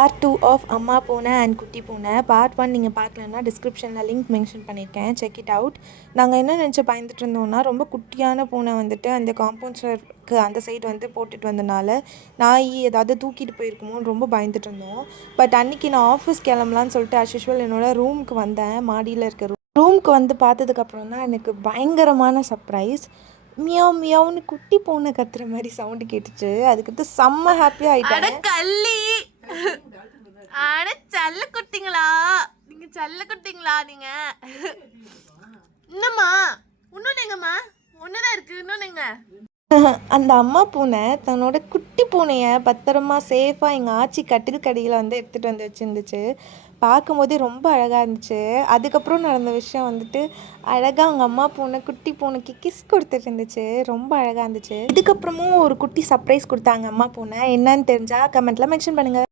Part 2 of அம்மா பூனை and குட்டி பூனை. பார்ட் 1 நீங்கள் பார்க்கலன்னா டிஸ்கிரிப்ஷனில் லிங்க் மென்ஷன் பண்ணியிருக்கேன், செக் இட் அவுட். நாங்கள் என்ன நினச்சி பயந்துட்டு இருந்தோம்னா, ரொம்ப குட்டியான பூனை வந்துட்டு அந்த காம்பவுண்ட்ஸருக்கு அந்த சைடு வந்து போட்டுட்டு வந்தனால நாய் ஏதாவது தூக்கிட்டு போயிருக்குமோன்னு ரொம்ப பயந்துட்டு இருந்தோம். பட் அன்றைக்கி நான் ஆஃபீஸ் கிளம்பலான்னு சொல்லிட்டு அஸ் யூஷுவல் என்னோடய ரூமுக்கு வந்தேன். மாடியில் இருக்க ரூமுக்கு வந்து பார்த்ததுக்கப்புறம் தான் எனக்கு பயங்கரமான சர்ப்ரைஸ். மியாவ் மியாவ்னு குட்டி பூனை கத்துற மாதிரி சவுண்டு கேட்டுச்சு. அதுக்கு செம்ம ஹாப்பியாக ஆகிட்டேன். அட செல்ல குட்டிங்களா நீங்க, செல்ல குட்டிங்களா நீங்க. என்னம்மா இன்னும் நீங்கம்மா ஒண்ணுதான் இருக்கு, இன்னும் நீங்க. அந்த அம்மா பூனை தன்னோட குட்டி பூனையை பத்திரமா சேஃபாக எங்கள் ஆச்சி கட்டில் கடியில் வந்து எடுத்துகிட்டு வந்து வச்சுருந்துச்சு. பார்க்கும்போதே ரொம்ப அழகாக இருந்துச்சு. அதுக்கப்புறம் நடந்த விஷயம் வந்துட்டு அழகாக அவங்க அம்மா பூனை குட்டி பூனைக்கு கிஸ் கொடுத்துட்டு இருந்துச்சு. ரொம்ப அழகாக இருந்துச்சு. இதுக்கப்புறமும் ஒரு குட்டி சர்ப்ரைஸ் கொடுத்தாங்க அம்மா பூனை. என்னன்னு தெரிஞ்சால் கமெண்ட்டில் மென்ஷன் பண்ணுங்கள்.